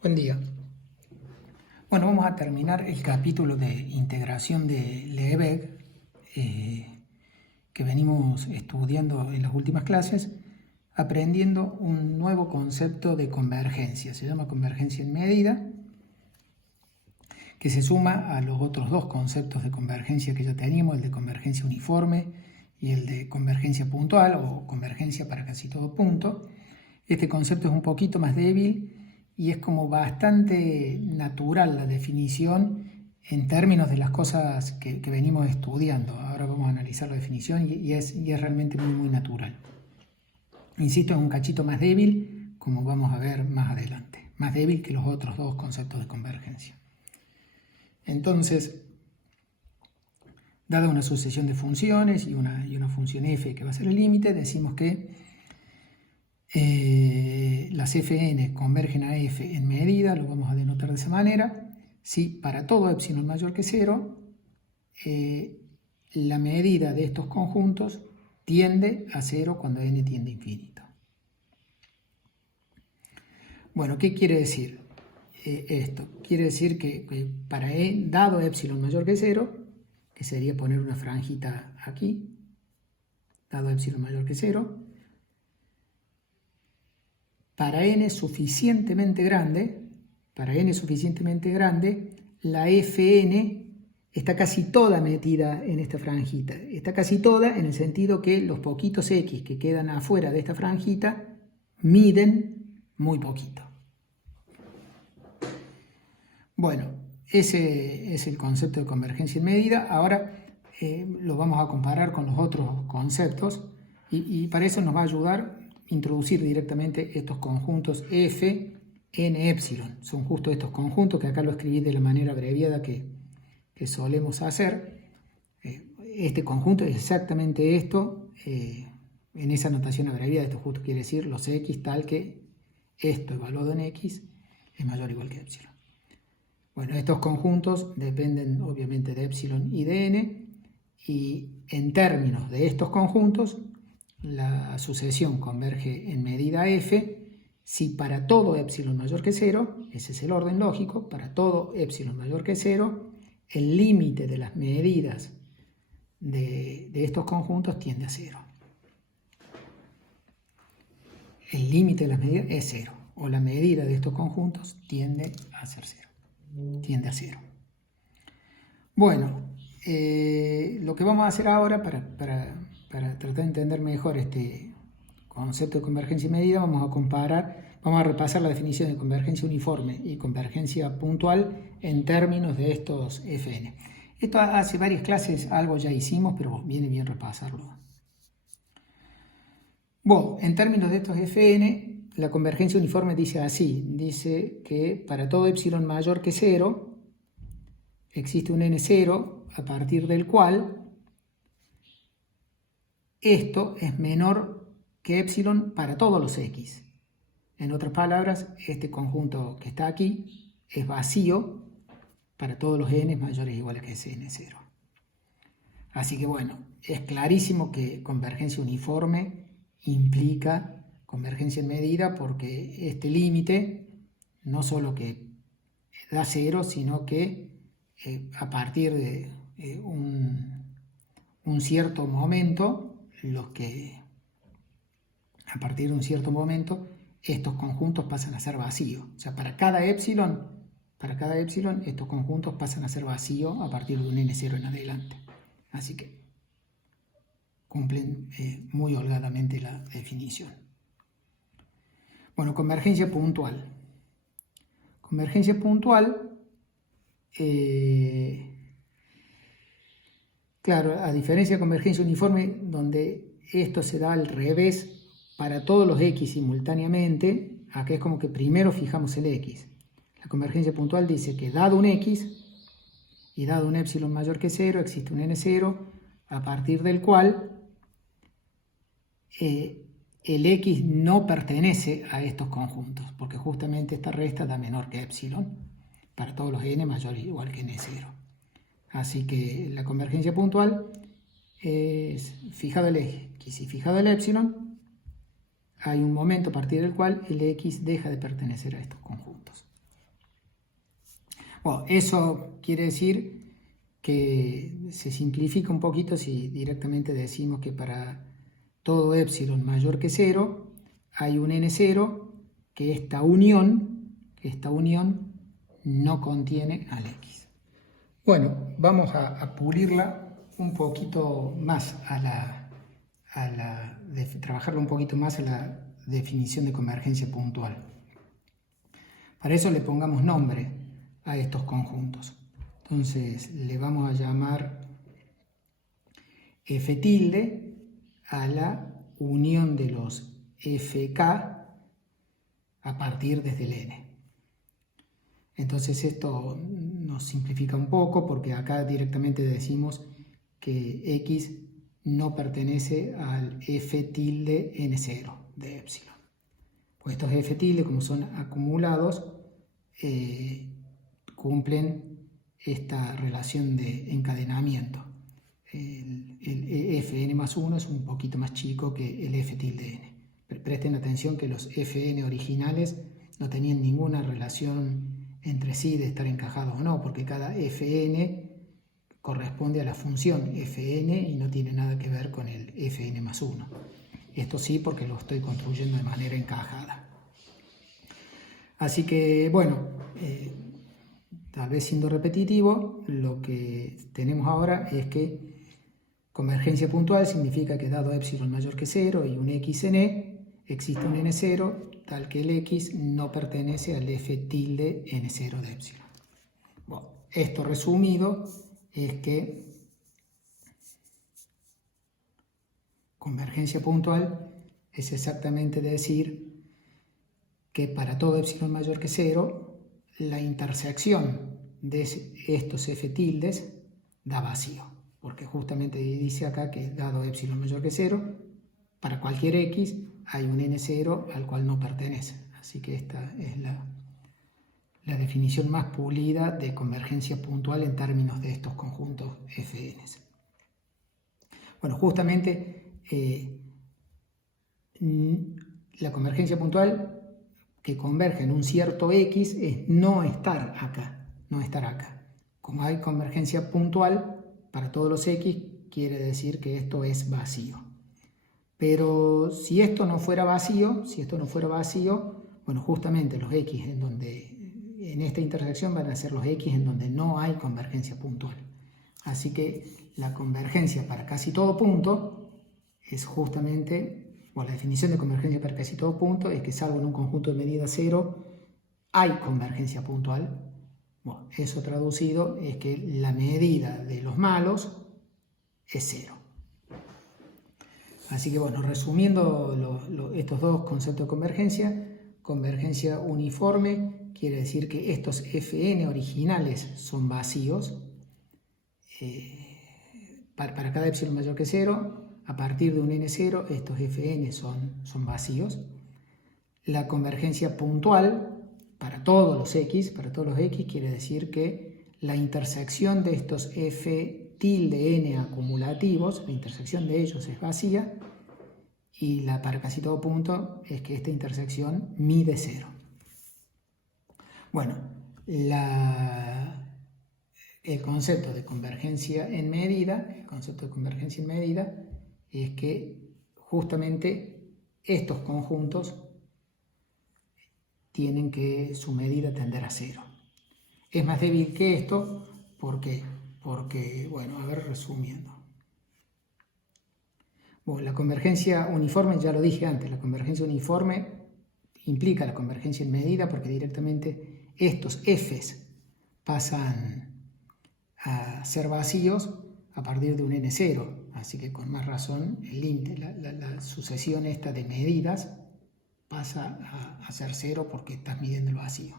Buen día. Bueno, vamos a terminar el capítulo de integración de Lebesgue que venimos estudiando en las últimas clases, aprendiendo un nuevo concepto de convergencia. Se llama convergencia en medida, que se suma a los otros dos conceptos de convergencia que ya teníamos, el de convergencia uniforme y el de convergencia puntual o convergencia para casi todo punto. Este concepto es un poquito más débil y es como bastante natural la definición en términos de las cosas que venimos estudiando. Ahora vamos a analizar la definición y es realmente muy natural. Insisto, es un cachito más débil, como vamos a ver más adelante. Más débil que los otros dos conceptos de convergencia. Entonces, dada una sucesión de funciones y una función f que va a ser el límite, decimos que las fn convergen a f en medida, lo vamos a denotar de esa manera, si para todo epsilon mayor que 0, la medida de estos conjuntos tiende a 0 cuando n tiende a infinito. Bueno, ¿qué quiere decir esto? Quiere decir que para dado epsilon mayor que 0, que sería poner una franjita aquí, dado epsilon mayor que 0, para n suficientemente grande, la fn está casi toda metida en esta franjita. Está casi toda en el sentido que los poquitos x que quedan afuera de esta franjita miden muy poquito. Bueno, ese es el concepto de convergencia en medida. Ahora lo vamos a comparar con los otros conceptos y para eso nos va a ayudar introducir directamente estos conjuntos f, n, epsilon. Son justo estos conjuntos que acá lo escribí de la manera abreviada que solemos hacer. Este conjunto es exactamente esto, en esa notación abreviada. Esto justo quiere decir los x tal que esto evaluado en x es mayor o igual que epsilon. Bueno, estos conjuntos dependen obviamente de epsilon y de n, y en términos de estos conjuntos, la sucesión converge en medida f si para todo epsilon mayor que 0, ese es el orden lógico, para todo epsilon mayor que 0, el límite de las medidas de estos conjuntos tiende a 0. El límite de las medidas es 0, o la medida de estos conjuntos tiende a ser 0. Tiende a 0. Bueno, lo que vamos a hacer ahora para tratar de entender mejor este concepto de convergencia y medida, vamos a repasar la definición de convergencia uniforme y convergencia puntual en términos de estos fn. Esto hace varias clases, algo ya hicimos, pero viene bien repasarlo. Bueno, en términos de estos fn, la convergencia uniforme dice así, dice que para todo epsilon mayor que 0, existe un n0 a partir del cual esto es menor que epsilon para todos los x. En otras palabras, este conjunto que está aquí es vacío para todos los n mayores o iguales que ese n0. Así que bueno, es clarísimo que convergencia uniforme implica convergencia en medida, porque este límite no solo que da 0, sino que a partir de un cierto momento, estos conjuntos pasan a ser vacíos. O sea, para cada epsilon, estos conjuntos pasan a ser vacíos a partir de un n0 en adelante. Así que cumplen muy holgadamente la definición. Bueno, convergencia puntual. Convergencia puntual, claro, a diferencia de convergencia uniforme, donde esto se da al revés para todos los x simultáneamente, acá es como que primero fijamos el x. La convergencia puntual dice que dado un x y dado un epsilon mayor que 0, existe un n0 a partir del cual el x no pertenece a estos conjuntos, porque justamente esta resta da menor que epsilon para todos los n mayor o igual que n0. Así que la convergencia puntual es fijado el x y fijado el epsilon, hay un momento a partir del cual el x deja de pertenecer a estos conjuntos. Bueno, eso quiere decir que se simplifica un poquito si directamente decimos que para todo epsilon mayor que 0 hay un n0 que esta unión no contiene al x. Bueno, vamos a pulirla un poquito más trabajarla un poquito más a la definición de convergencia puntual. Para eso le pongamos nombre a estos conjuntos. Entonces le vamos a llamar f tilde a la unión de los fk a partir desde el n. Entonces esto nos simplifica un poco porque acá directamente decimos que x no pertenece al f tilde n0 de epsilon. Pues estos f tilde, como son acumulados, cumplen esta relación de encadenamiento. El fn más 1 es un poquito más chico que el f tilde n. Pero presten atención que los fn originales no tenían ninguna relación entre sí de estar encajados o no, porque cada fn corresponde a la función fn y no tiene nada que ver con el fn más 1. Esto sí, porque lo estoy construyendo de manera encajada. Así que, bueno, tal vez siendo repetitivo, lo que tenemos ahora es que convergencia puntual significa que dado epsilon mayor que 0 y un x en e, existe un n0 tal que el x no pertenece al f tilde n0 de epsilon. Bueno, esto resumido es que convergencia puntual es exactamente decir que para todo epsilon mayor que 0, la intersección de estos f tildes da vacío, porque justamente dice acá que dado epsilon mayor que 0, para cualquier x hay un n0 al cual no pertenece. Así que esta es la definición más pulida de convergencia puntual en términos de estos conjuntos fn. Bueno, justamente la convergencia puntual que converge en un cierto x es no estar acá, no estar acá. Como hay convergencia puntual para todos los x, quiere decir que esto es vacío. Pero si esto no fuera vacío, bueno, justamente los x en esta intersección van a ser los x en donde no hay convergencia puntual. Así que la convergencia para casi todo punto es justamente, o la definición de convergencia para casi todo punto es que salvo en un conjunto de medida 0 hay convergencia puntual. Bueno, eso traducido es que la medida de los malos es 0. Así que bueno, resumiendo estos dos conceptos de convergencia uniforme quiere decir que estos fn originales son vacíos. Para cada epsilon mayor que 0, a partir de un n0, estos fn son vacíos. La convergencia puntual para todos los x quiere decir que la intersección de estos f tilde n acumulativos, la intersección de ellos es vacía, y la para casi todo punto es que esta intersección mide 0. Bueno, el concepto de convergencia en medida, es que justamente estos conjuntos tienen que su medida tender a 0. Es más débil que esto, ¿por qué? Porque, bueno, a ver, resumiendo. Bueno, la convergencia uniforme, ya lo dije antes, la convergencia uniforme implica la convergencia en medida porque directamente estos f's pasan a ser vacíos a partir de un n0, así que con más razón el límite, la sucesión esta de medidas pasa a ser 0 porque estás midiendo el vacío.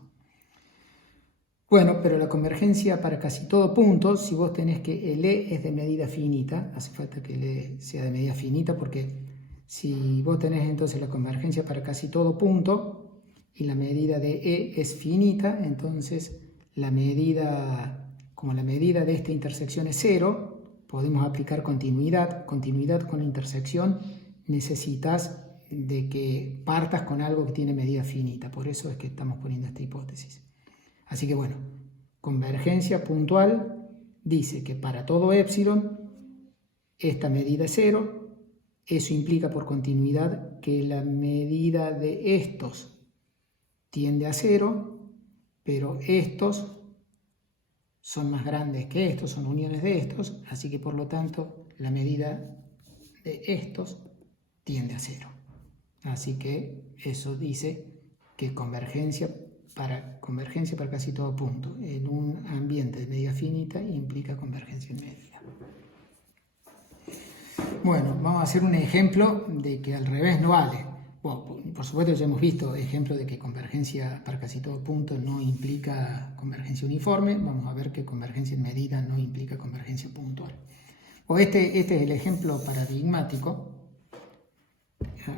Bueno, pero la convergencia para casi todo punto, si vos tenés que el e es de medida finita, hace falta que el e sea de medida finita porque si vos tenés entonces la convergencia para casi todo punto y la medida de e es finita, entonces como la medida de esta intersección es 0, podemos aplicar continuidad. Continuidad con la intersección necesitas de que partas con algo que tiene medida finita. Por eso es que estamos poniendo esta hipótesis. Así que bueno, convergencia puntual dice que para todo epsilon esta medida es 0. Eso implica por continuidad que la medida de estos tiende a 0, pero estos son más grandes que estos, son uniones de estos, así que por lo tanto la medida de estos tiende a 0. Así que eso dice que convergencia para casi todo punto en un ambiente de medida finita implica convergencia en medida. Bueno, vamos a hacer un ejemplo de que al revés no vale. Bueno, por supuesto ya hemos visto ejemplos de que convergencia para casi todo punto no implica convergencia uniforme. Vamos a ver que convergencia en medida no implica convergencia puntual. Este es el ejemplo paradigmático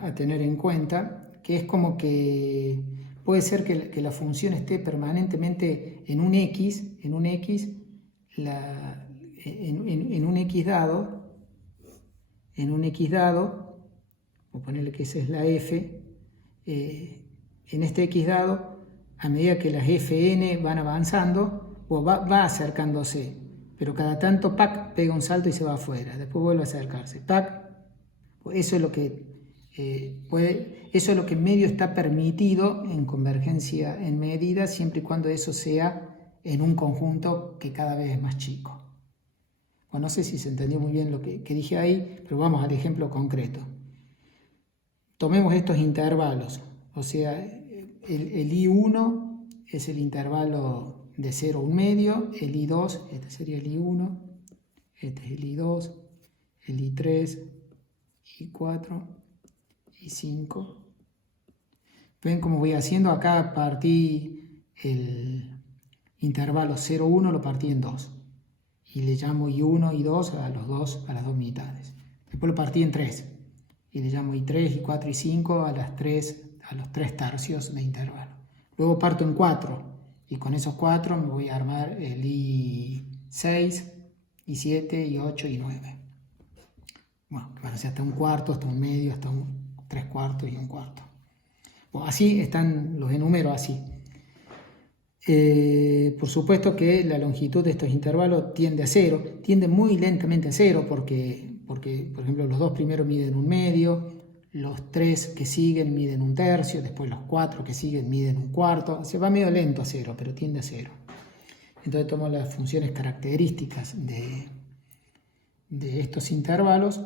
a tener en cuenta, que es como que puede ser que la función esté permanentemente en un x dado, o ponerle que esa es la f, en este x dado, a medida que las fn van avanzando, o va acercándose, pero cada tanto ¡pac! Pega un salto y se va afuera, después vuelve a acercarse, ¡pac! Eso es lo que eso es lo que medio está permitido en convergencia en medida, siempre y cuando eso sea en un conjunto que cada vez es más chico. Bueno, no sé si se entendió muy bien lo que dije ahí, pero vamos al ejemplo concreto. Tomemos estos intervalos, o sea, el I1 es el intervalo de 0 a 1 medio, el I2, este sería el I1, este es el I2, el I3, I4, I5. ¿Ven cómo voy haciendo? Acá partí el intervalo 0, 1, lo partí en 2. Y le llamo I1 y 2 a las dos mitades. Después lo partí en 3 y le llamo I3, I4 y 5 a los 3 tercios de intervalo. Luego parto en 4 y con esos 4 me voy a armar el I6, I7, I8 y 9. Bueno, hasta un cuarto, hasta un medio, hasta un 3/4 y un cuarto. Bueno, así están los enumero así. Por supuesto que la longitud de estos intervalos tiende a 0, tiende muy lentamente a 0 porque, por ejemplo, los dos primeros miden 1 medio, los 3 que siguen miden 1 tercio, después los 4 que siguen miden 1 cuarto, se va medio lento a 0, pero tiende a 0. Entonces tomo las funciones características de estos intervalos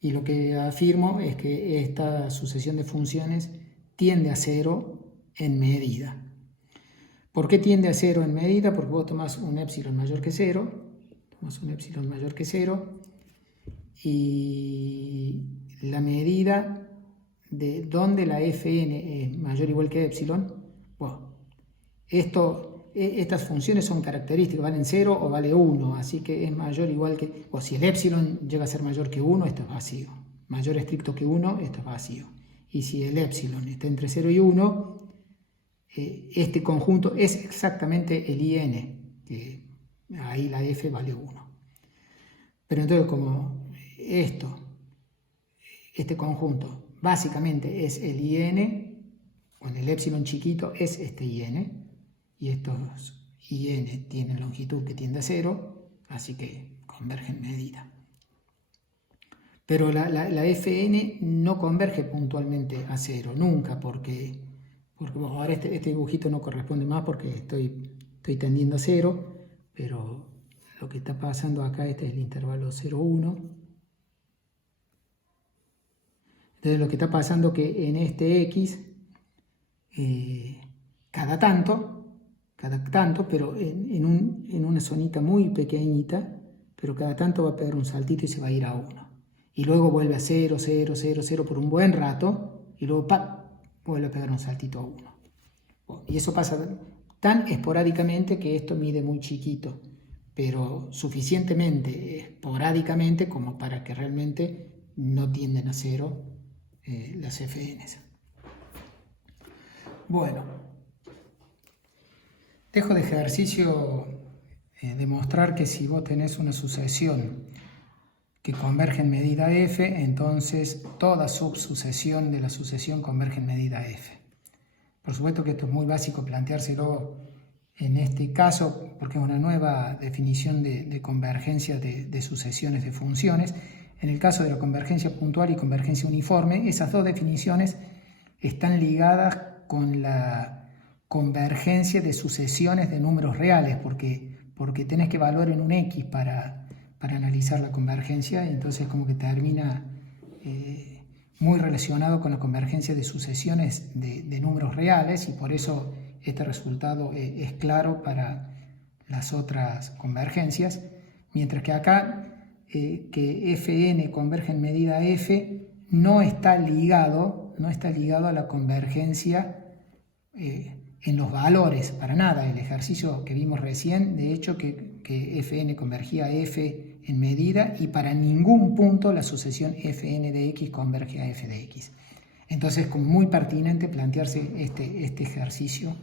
y lo que afirmo es que esta sucesión de funciones tiende a 0 en medida. ¿Por qué tiende a 0 en medida? Porque vos tomás un epsilon mayor que 0, y la medida de donde la fn es mayor o igual que epsilon, bueno, estas funciones son características, valen 0 o vale 1, así que es mayor o igual que, o si el epsilon llega a ser mayor que 1, esto es vacío, mayor estricto que 1, esto es vacío, y si el epsilon está entre 0 y 1, este conjunto es exactamente el IN, que ahí la F vale 1. Pero entonces como este conjunto básicamente es el IN, con el epsilon chiquito es este IN, y estos IN tienen longitud que tiende a 0, así que convergen en medida. Pero la Fn no converge puntualmente a 0, nunca, porque bueno, ahora este dibujito no corresponde más porque estoy tendiendo a 0, pero lo que está pasando acá, este es el intervalo 0, 1. Entonces lo que está pasando es que en este x, cada tanto, pero en una zonita muy pequeñita, pero cada tanto va a pegar un saltito y se va a ir a 1. Y luego vuelve a 0, 0, 0, 0 por un buen rato, y luego ¡pac!, vuelve a pegar un saltito a 1. Y eso pasa tan esporádicamente que esto mide muy chiquito, pero suficientemente esporádicamente como para que realmente no tienden a 0 las FNs. Bueno, dejo de ejercicio demostrar que si vos tenés una sucesión que converge en medida f, entonces toda subsucesión de la sucesión converge en medida f. Por supuesto que esto es muy básico planteárselo En este caso, porque es una nueva definición de convergencia de sucesiones de funciones, en el caso de la convergencia puntual y convergencia uniforme, esas dos definiciones están ligadas con la convergencia de sucesiones de números reales, porque tenés que evaluar en un X para analizar la convergencia, entonces como que termina muy relacionado con la convergencia de sucesiones de números reales, y por eso este resultado es claro para las otras convergencias, mientras que acá que Fn converge en medida f no está ligado a la convergencia en los valores, para nada. El ejercicio que vimos recién, de hecho, que Fn convergía a f en medida, y para ningún punto la sucesión Fn de x converge a f de x. Entonces es como muy pertinente plantearse este ejercicio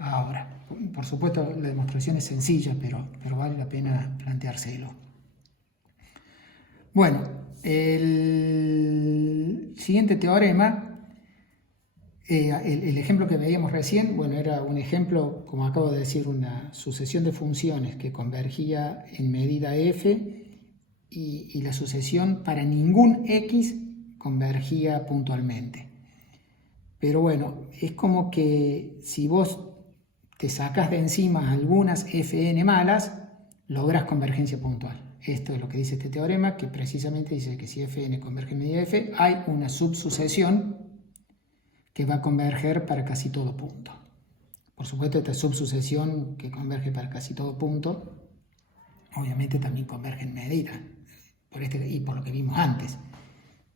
ahora. Por supuesto, la demostración es sencilla, pero vale la pena planteárselo. Bueno, el siguiente teorema, el ejemplo que veíamos recién, bueno, era un ejemplo, como acabo de decir, una sucesión de funciones que convergía en medida f, y la sucesión para ningún x convergía puntualmente. Pero bueno, es como que si vos te sacas de encima algunas Fn malas, logras convergencia puntual. Esto es lo que dice este teorema, que precisamente dice que si Fn converge en medida f, hay una subsucesión que va a converger para casi todo punto. Por supuesto, esta subsucesión que converge para casi todo punto, obviamente también converge en medida, y por lo que vimos antes.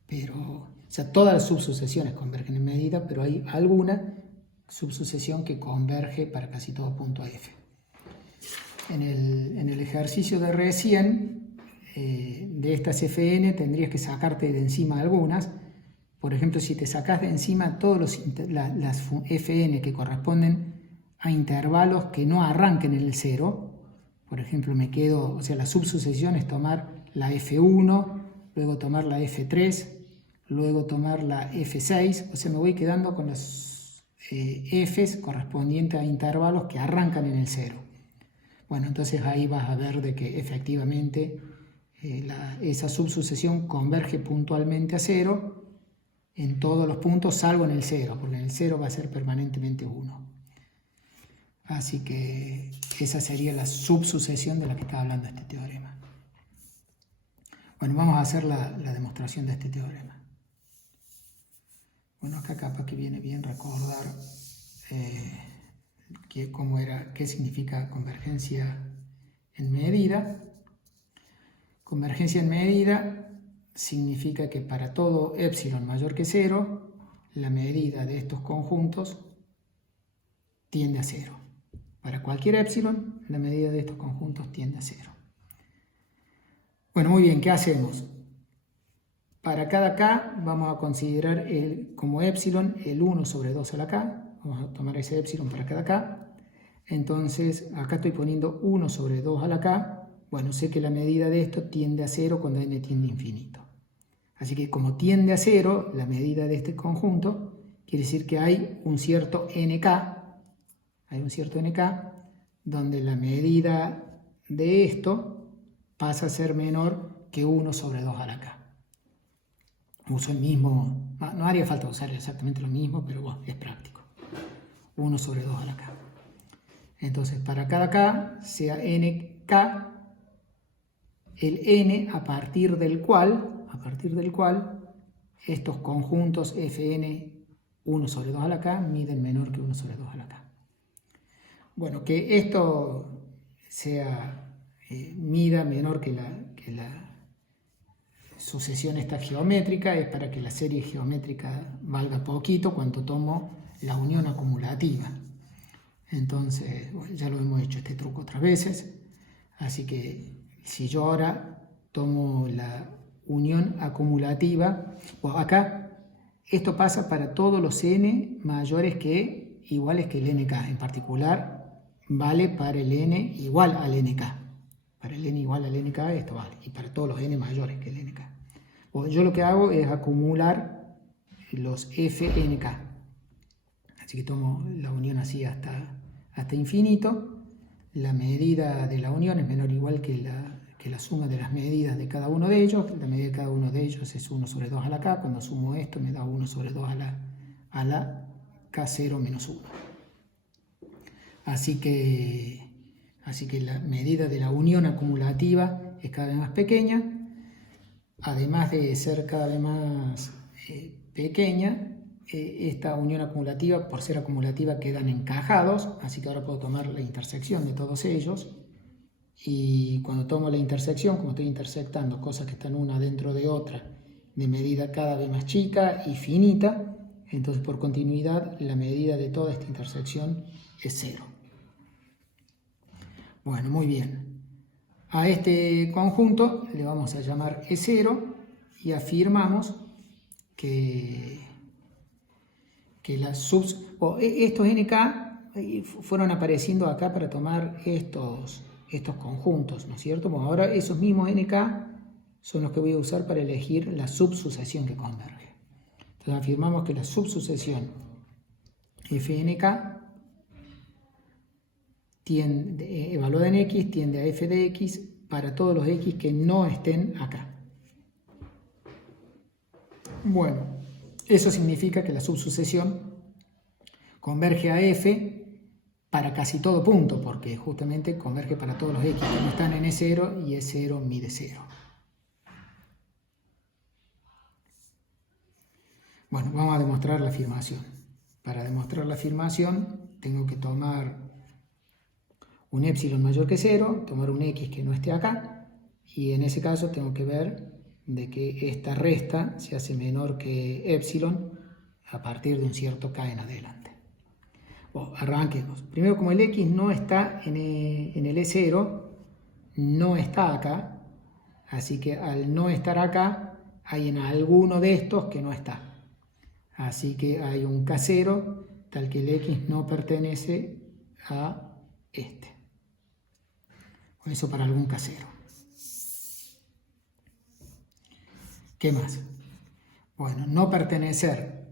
Pero, o sea, todas las subsucesiones convergen en medida, pero hay alguna subsucesión que converge para casi todo punto a f. En el ejercicio de recién, de estas Fn, tendrías que sacarte de encima algunas. Por ejemplo, si te sacas de encima todas las Fn que corresponden a intervalos que no arranquen en el 0, por ejemplo, me quedo, o sea, la subsucesión es tomar la F1, luego tomar la F3, luego tomar la F6, o sea, me voy quedando con las Fs correspondientes a intervalos que arrancan en el 0. Bueno, entonces ahí vas a ver de que efectivamente esa subsucesión converge puntualmente a 0 en todos los puntos, salvo en el 0, porque en el 0 va a ser permanentemente 1. Así que esa sería la subsucesión de la que está hablando este teorema. Bueno, vamos a hacer la demostración de este teorema. Bueno, acá capaz que viene bien recordar qué significa convergencia en medida. Convergencia en medida significa que para todo epsilon mayor que 0, la medida de estos conjuntos tiende a 0. Para cualquier epsilon, la medida de estos conjuntos tiende a 0. Bueno, muy bien, ¿qué hacemos? Para cada k vamos a considerar como epsilon el 1 sobre 2 a la k. Vamos a tomar ese epsilon para cada k. Entonces, acá estoy poniendo 1 sobre 2 a la k. Bueno, sé que la medida de esto tiende a 0 cuando n tiende a infinito. Así que como tiende a 0, la medida de este conjunto, quiere decir que hay un cierto nk, donde la medida de esto pasa a ser menor que 1 sobre 2 a la k. Uso el mismo, no haría falta usar exactamente lo mismo, pero bueno, es práctico. 1 sobre 2 a la k. Entonces, para cada k, sea nk, el n a partir del cual estos conjuntos Fn 1 sobre 2 a la k miden menor que 1 sobre 2 a la k. Bueno, que esto mida menor que la sucesión esta geométrica es para que la serie geométrica valga poquito cuando tomo la unión acumulativa. Entonces, bueno, ya lo hemos hecho este truco otras veces, así que si yo ahora tomo la unión acumulativa, bueno, acá esto pasa para todos los n iguales que el nk, en particular vale para el n igual al nk. Para el n igual al nk esto vale, y para todos los n mayores que el nk. Bueno, yo lo que hago es acumular los fnk. Así que tomo la unión así hasta hasta infinito, la medida de la unión es menor o igual que la suma de las medidas de cada uno de ellos. La medida de cada uno de ellos es 1 sobre 2 a la k. Cuando sumo esto me da 1 sobre 2 a la k0 menos 1. Así que la medida de la unión acumulativa es cada vez más pequeña. Además de ser cada vez más pequeña, esta unión acumulativa, por ser acumulativa, quedan encajados, así que ahora puedo tomar la intersección de todos ellos, y cuando tomo la intersección, como estoy intersectando cosas que están una dentro de otra, de medida cada vez más chica y finita, entonces por continuidad la medida de toda esta intersección es 0. Bueno, muy bien. A este conjunto le vamos a llamar E0 y afirmamos que estos NK fueron apareciendo acá para tomar estos conjuntos, ¿no es cierto? Bueno, ahora esos mismos NK son los que voy a usar para elegir la subsucesión que converge. Entonces afirmamos que la subsucesión FNK evaluada en X tiende a f de X para todos los X que no estén acá. Bueno, eso significa que la subsucesión converge a F para casi todo punto, porque justamente converge para todos los X que no están en E0 y E0 mide 0. Bueno, vamos a demostrar la afirmación. Para demostrar la afirmación tengo que tomar un epsilon mayor que 0, tomar un X que no esté acá, y en ese caso tengo que ver de que esta resta se hace menor que epsilon a partir de un cierto k en adelante. Bueno, arranquemos. Primero, como el X no está en el E0, no está acá, así que al no estar acá, hay en alguno de estos que no está. Así que hay un K0, tal que el X no pertenece a este. Eso para algún K0. ¿Qué más? Bueno, no pertenecer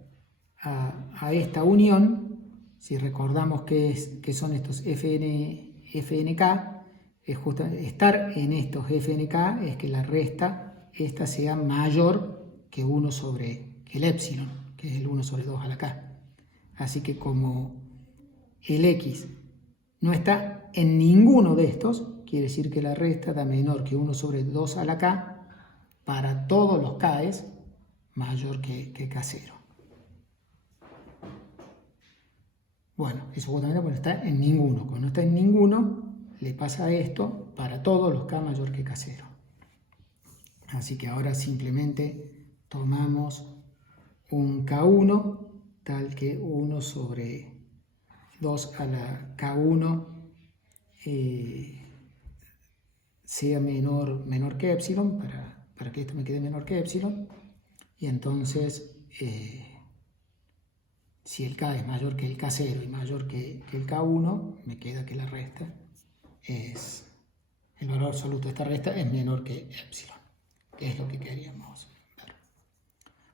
a esta unión, si recordamos que son estos FNK, es justo estar en estos FNK es que la resta esta sea mayor que 1 sobre el epsilon, que es el 1 sobre 2 a la k. Así que como el X no está en ninguno de estos, quiere decir que la resta da menor que 1 sobre 2 a la k para todos los k's mayor que k0. Bueno, eso justamente porque está en ninguno. Cuando no está en ninguno, le pasa esto para todos los k mayor que k0. Así que ahora simplemente tomamos un k1 tal que 1 sobre 2 a la k1 sea menor que epsilon, para que esto me quede menor que epsilon, y entonces si el k es mayor que el k0 y mayor que el k1, me queda que la resta es, el valor absoluto de esta resta es menor que epsilon, que es lo que queríamos ver.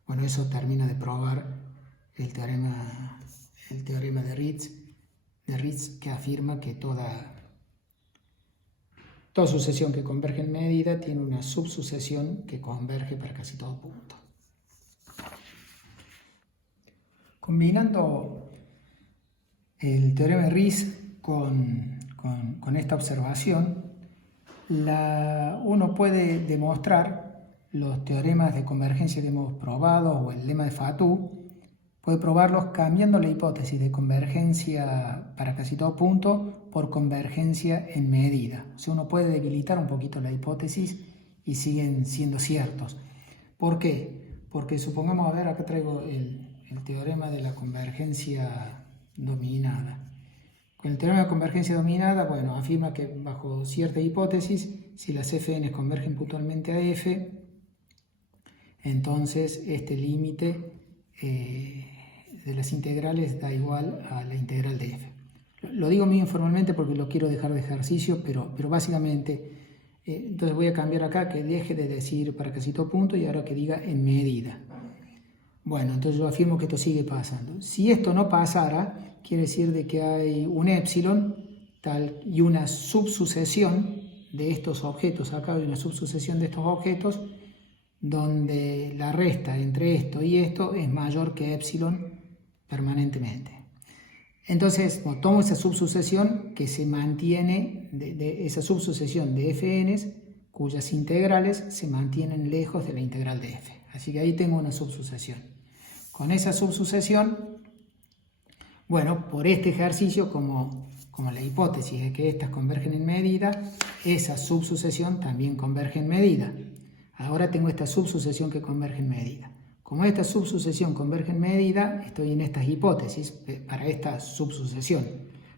Bueno, eso termina de probar el teorema de Ritz, que afirma que toda sucesión que converge en medida tiene una subsucesión que converge para casi todo punto. Combinando el teorema de Ritz con esta observación, uno puede demostrar los teoremas de convergencia que hemos probado, o el lema de Fatou, puede probarlos cambiando la hipótesis de convergencia para casi todo punto por convergencia en medida. O sea, uno puede debilitar un poquito la hipótesis y siguen siendo ciertos. ¿Por qué? Porque supongamos, a ver, acá traigo el teorema de la convergencia dominada. Con el teorema de convergencia dominada, bueno, afirma que bajo cierta hipótesis, si las fn convergen puntualmente a f, entonces este límite de las integrales da igual a la integral de f. Lo digo muy informalmente porque lo quiero dejar de ejercicio, pero básicamente, entonces voy a cambiar acá que deje de decir para casi todo punto y ahora que diga en medida. Bueno, entonces yo afirmo que esto sigue pasando. Si esto no pasara, quiere decir de que hay un épsilon tal y una subsucesión de estos objetos. Acá hay una subsucesión de estos objetos donde la resta entre esto y esto es mayor que épsilon permanentemente. Entonces, tomo esa subsucesión que se mantiene, de esa subsucesión de fn's, cuyas integrales se mantienen lejos de la integral de f. Así que ahí tengo una subsucesión. Con esa subsucesión, bueno, por este ejercicio, como la hipótesis es que estas convergen en medida, esa subsucesión también converge en medida. Ahora tengo esta subsucesión que converge en medida. Como esta subsucesión converge en medida, estoy en estas hipótesis para esta subsucesión.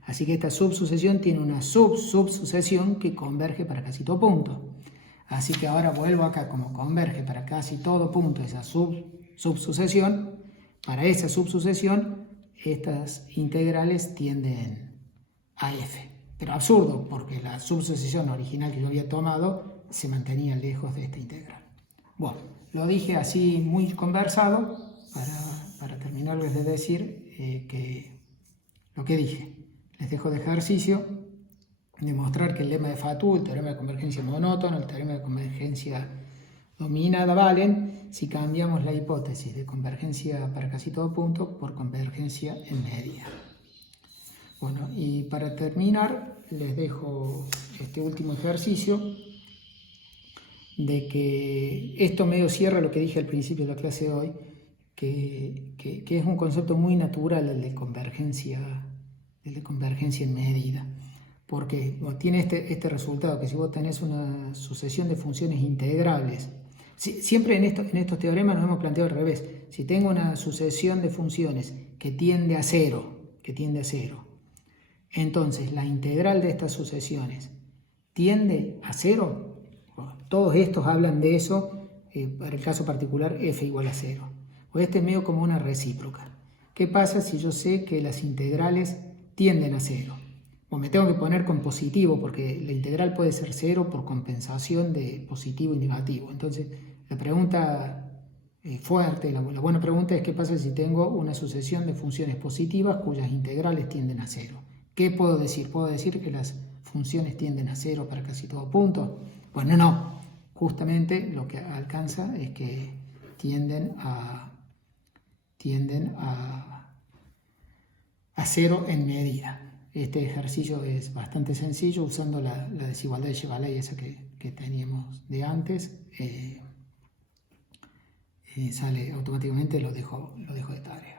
Así que esta subsucesión tiene una subsucesión que converge para casi todo punto. Así que ahora vuelvo acá, como converge para casi todo punto esa subsucesión, para esa subsucesión estas integrales tienden a f. Pero absurdo, porque la subsucesión original que yo había tomado se mantenía lejos de esta integral. Bueno, lo dije así muy conversado para terminarles de decir que lo que dije. Les dejo de ejercicio demostrar que el lema de Fatou, el teorema de convergencia monótona, el teorema de convergencia dominada valen si cambiamos la hipótesis de convergencia para casi todo punto por convergencia en medida. Bueno, y para terminar les dejo este último ejercicio de que esto medio cierra lo que dije al principio de la clase de hoy, que es un concepto muy natural el de convergencia en medida, porque tiene este resultado, que si vos tenés una sucesión de funciones integrables, siempre en estos teoremas nos hemos planteado al revés. Si tengo una sucesión de funciones que tiende a cero, entonces la integral de estas sucesiones tiende a cero. Todos estos hablan de eso, para el caso particular f igual a 0. O este es medio como una recíproca. ¿Qué pasa si yo sé que las integrales tienden a 0? Bueno, me tengo que poner con positivo, porque la integral puede ser 0 por compensación de positivo y negativo. Entonces, la pregunta fuerte, la buena pregunta es: ¿qué pasa si tengo una sucesión de funciones positivas cuyas integrales tienden a 0? ¿Qué puedo decir? ¿Puedo decir que las funciones tienden a 0 para casi todo punto? Bueno, no. Justamente lo que alcanza es que tienden a 0 en medida. Este ejercicio es bastante sencillo, usando la desigualdad de Chevalley, esa que teníamos de antes. Sale automáticamente, lo dejo de tarea.